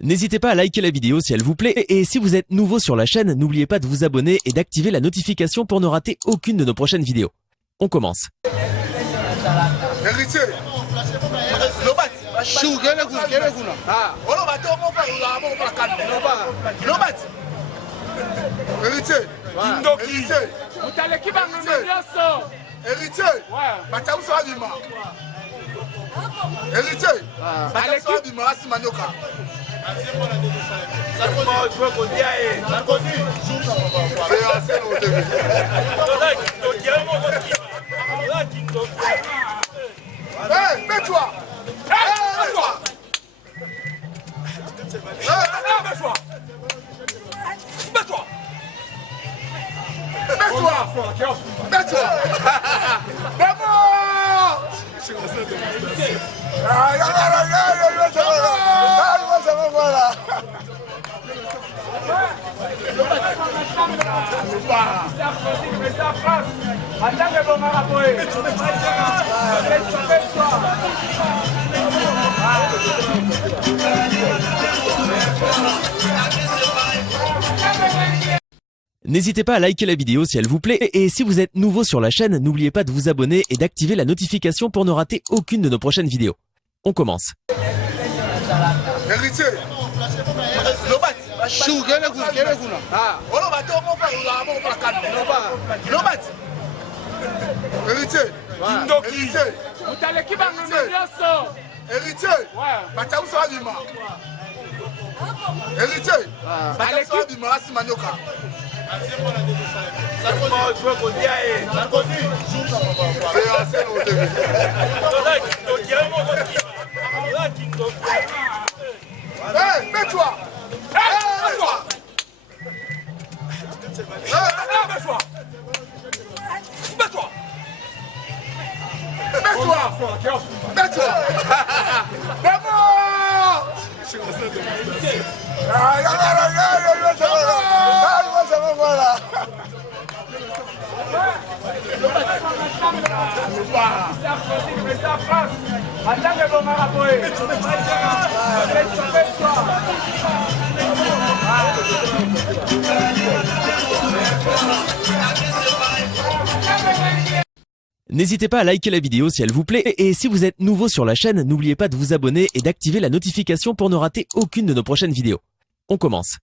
N'hésitez pas à liker la vidéo si elle vous plaît et si vous êtes nouveau sur la chaîne, n'oubliez pas de vous abonner et d'activer la notification pour ne rater aucune de nos prochaines vidéos. On commence. Héritier. Chou, quel est héritier. Héritier. Mets-toi. N'hésitez pas à liker la vidéo si elle vous plaît et si vous êtes nouveau sur la chaîne, n'oubliez pas de vous abonner et d'activer la notification pour ne rater aucune de nos prochaines vidéos. On commence. Héritier. Chou, quel est héritier. Mets-toi. N'hésitez pas à liker la vidéo si elle vous plaît et si vous êtes nouveau sur la chaîne, n'oubliez pas de vous abonner et d'activer la notification pour ne rater aucune de nos prochaines vidéos. On commence.